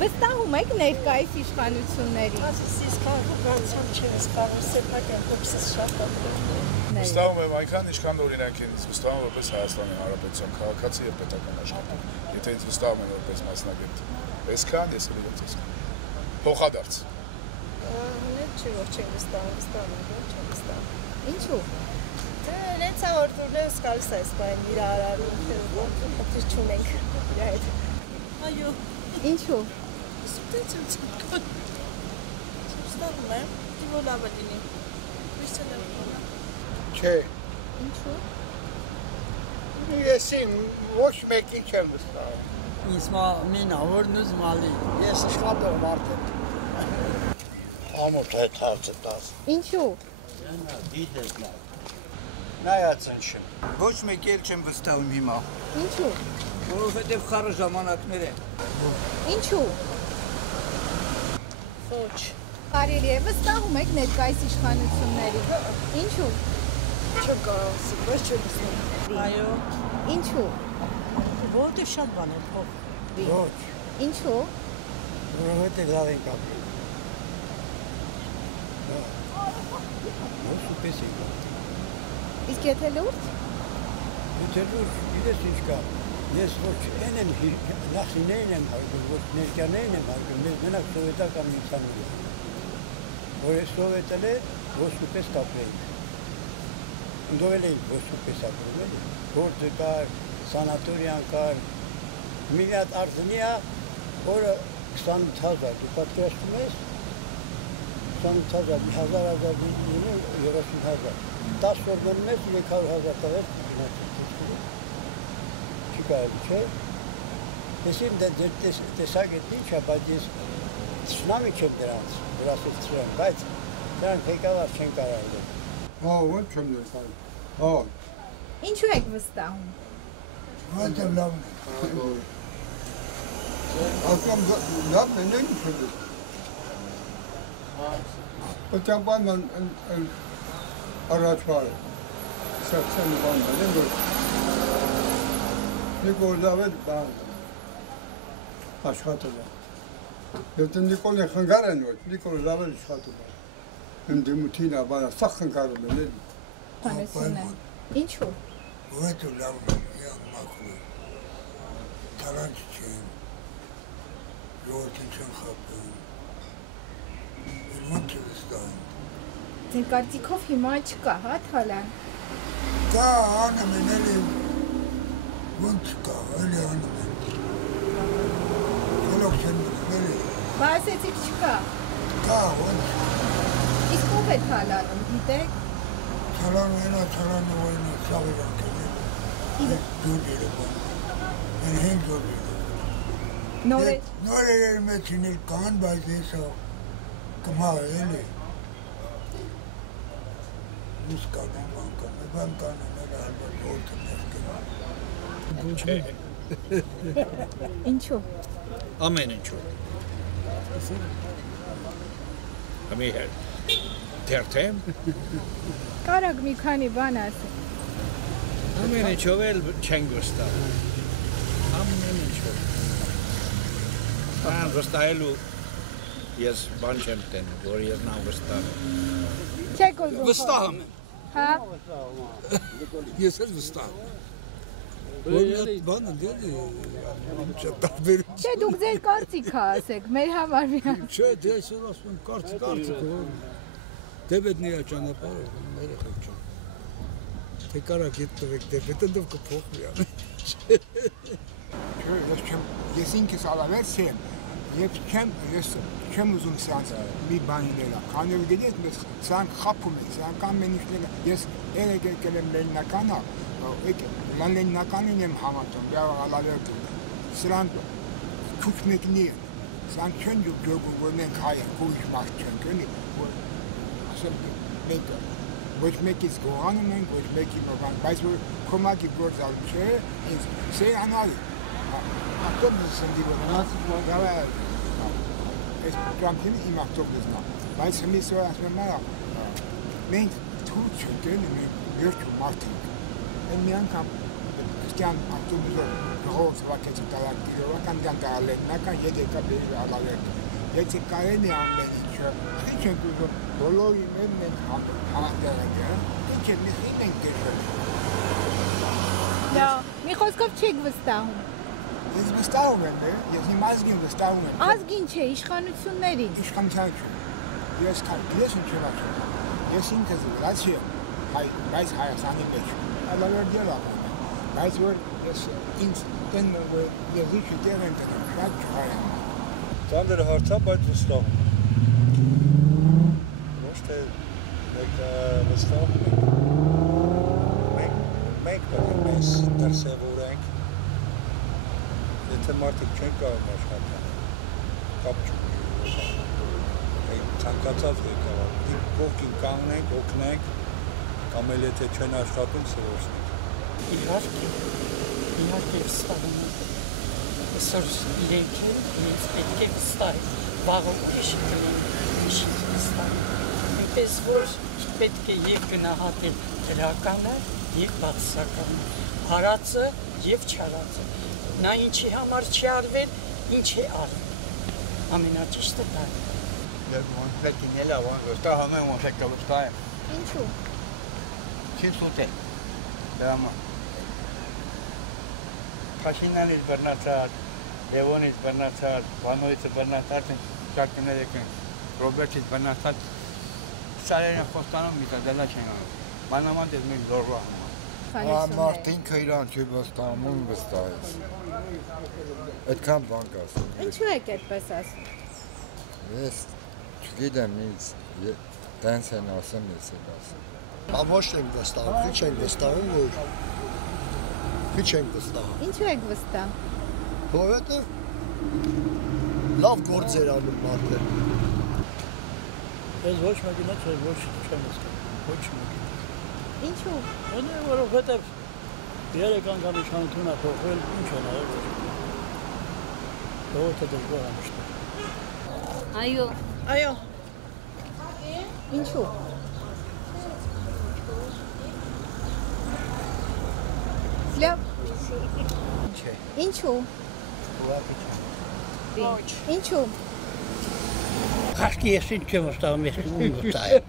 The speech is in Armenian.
Վստահում եք ներկայիս իշխանություններին։ Վստահում եմ այնքան, ինչքան օրինակ ինձ վստահում որպես Հայաստանի Հանրապետության քաղաքացի եւ պետական աշխատող։ Եթե ինձ վստահում են որպես մասնագետ, այսքան ես էլ ինձ վստահում։ Փոխադարձ։ Չի ոչ չեմ վստահում, չեմ վստահում։ Ինչու՞։ Դե հենց օրդուրներս գալիս է սպայն իրարարում, խնդիր չունենք իր հետ։ Այո։ Ինչու՞։ Վստահում եմ, դիվո լավ է լինի։ Չէ։ Ինչու՞։ Ես ոչ մեկի չեմ վստահում։ Ինձ մինա որն ուզում ալի, ես աշխատող մարդ եմ։ Ամոթ այդ հարցը տաս։ Ինչու՞։ Դիտես լավ։ Նայած ընչեմ։ Ոչ մեկ էլ չեմ վստահում հիմա։ Ինչու՞։ Որովհետև խառը ժամանակներ են։ Ինչու՞։ Ոչ։ Կարելի է վստահում եք ներկայիս իշխանություններին։ Ինչու՞։ Չեմ կարող ասել, բայց չեմ վստահում։ Այո։ Ինչու՞։ Որտե շատ բան է փոխ։ Ոչ։ Ինչու՞։ Որովհետև լավ ենք ապրում։ Ոչ ուպես ենք ապրում։ Իսկ եթե լուրջ։ Եթե լուրջ, իրես ինչ կա։ Ես ոչ են եմ նախիներին եմ հարգում, ոչ ներկաներին եմ հարգում, ես մենակ սովետական միութանուր եմ։ Որ ես սովետել է, ոչ ուպես կապրեինք։ Ընդովել էինք ոչ ուպես ապրում էլի։ Գործը կար, սանատորիան կար, մի հատ արձնի է, որը 28,000, դու պատկերացնում ես, 28,000, 1,000 լինում 30,000, 10 որ գնում ես 300,000 տղեր գնացել, չի կարելի, չէ։ Ես իմ տեսակետ ինչ է, բայց ես թշնամի չեմ դրանց, որ ասել թշնամ, բայց դրանք հեկավար չեն կարարել։ Ոչ չեմ ներկայում, Ինչու եք վստահում։ Որտեղ լավն է։ Ասում լավն է, նույն ինչ է։ Պտամբան առաջվար է, սակսան բանն է, որ Նիկոլ լավ է բան աշխատել է։ Եթե Նիկոլն խնգար են ոչ, Նիկոլ լավ է աշխատել է։ Իմ դեմութին է բանը, սաղ խնգարում են էլի։ Ինչու։ Որտեղ լավն է, յան մաքրում, թարանչ չեն, ժողովրդին չեն խապում, ոնց է վստահում։ Ձեր կարծիքով հիմա չկա, հա, թալան։ Կա անում են էլի, ոնց կա, էլի անում են։ Խելոք չեն մնում, էլի։ Բա ասեցիք չկա։ Կա, ոնց։ Իսկ ով է թալանում, գիտեք։ Թալանը, սաղիրանք են էլի։ Ջորջերը բան, են հեն ջորջերը։ Նորեր մեջին էլ կան, բայց ես կմաղ էլի։ Իս կանեն, բան կանեն, էլ հալված որդը ներկեն։ Ինչու։ Ամեն ինչու։ Ամի հետ, թերթեմ։ Կարակ մի քանի բան ասել։ Ամեն ինչով էլ չենք վստահում։ Ամեն ինչով։ Բան վստահելու ես բան չեմ տենում, որ ես նամ վստահում։ Չեք ուզում։ Վստահում եմ։ Հա։ Ես էլ վստահում։ Որ բանը դեպի չտարբեր։ Չէ, դուք ձեր կարծիքը ասեք, մեր համար միան։ Չէ, դե այսօր ասում եմ կարծիքը դեպետնիա ճանապարհը ներեխեք չան։ Թե կարակ ետ տվեք դեպետ ընդով կփոխվի ան։ Ես ինքս ալավերս եմ, և չեմ ուզում սրանց մի բանի լելա, քանի որ գիտես մեզ սրանք խապում են, սրանք ամեն ինչները, ես երեք եկել եմ լեննականը, լեննականին եմ համատում, ալավեր սրանք քուչ մեկնի են, սրանք չեն ջոգում, որ մենք հայ ենք, ուրիշ մարդ չենք, որ ասեմ մեկը, ոչ մեկից գողանում ենք, ոչ մեկի մոբան, բայց որ կոմակի գործալ չէ, ինձ սեր անալի, ավտոբուս ընդի որ այս պրամքին իմ ավտոբուսն է, բայց հմիս որ ասում եմ արա, մենք թուր չենք են, մենք վերջու մարդ ենք, են մի անգամ Ալավերդյան ավտոբուսը ժողով վակեց տարակիրովական գալեննական եկա բերի Ալավերդ։ Եթե կարելի ամեն ինչը, ինչ ենք ուզում, բոլորի մենք համանդրակը, ինչ է միսին ենք կեշել։ Լավ, մի խոսքով չեք վստահում։ Ես վստահում եմ, ես իմ ազգին վստահում եմ։ Ազգին չէ, իշխանություններին։ Իշխանության չէ։ Ես ինչ եմ ասում։ Ես ինքս վրացի եմ, բայց Հայաստանի մեջ։ Ալավերդյան ապրում եմ, բայց որ ես ինձ տենը, որ ես իչի տեղ եմ տենում, շատ չհայամ։ Ծանր հարց է, բայց վստահում։ Ոչ թե մեկ վստահում ենք։ Մենք պետք է մեզ դրսևորենք։ Եթե մարդիկ չեն կարող աշխատել, կապ չունի։ Մենք ցանկացած եկավ, կողքին կանգնենք, օգնենք, կամ էլ եթե չեն աշխատում, սովորենք։ Իհարկե վստահում եմ։ Այսօր իրենք են, իրենց պետք է վստահեն, վաղը ուրիշ վստահեն։ Այնպես որ պետք է և գնահատել դրականը և բացասականը, արածը և չարածը։ Նա ինչի համար չի արվել, ինչ է արվել։ Ամենաճիշտը դա է։ Ես պետք է լավ վստահում եմ, որ պետք է վստահեմ։ Ինչու։ Չի սուտել։ Դրա համար։ Փաշինյանից բռնացած, Լևոնից բռնացած, Վանոյից բռնացած, Շակյուններ եկեն, Ռոբերտից բռնացած, սարերն խոստանում մի դելա չեն անում։ Մանավանդ ես մենք զորվա համար։ Մարդինքը իրան չի վստահում, վստահես։ Այդքան բան կասում։ Ինչու եք այդպես ասում։ Ես չգիտեմ ինձ, տենց են ասում, ես էլ ասում։ Ոչ չենք վստահում, քիչ ենք վստահում, որ քիչ ենք վստահում։ Ինչու եք վստահ։ Որովհետև լավ գործ էր անում մարդը։ Ես ոչ մեկին հետ ոչ չեմ վստահում, ոչ մեկին։ Ինչու։ Որովհետև 3 անգամ իշխանությունը փոխվել, ինչ են արել։ Որովհետև դժվար է միշտ։ Այո։ Ինչու։ Լավ։ Ինչու։ Ոչ։ Ինչու։ Խաշկի ես ինչ չեմ վստահում, ես ում վստահեմ։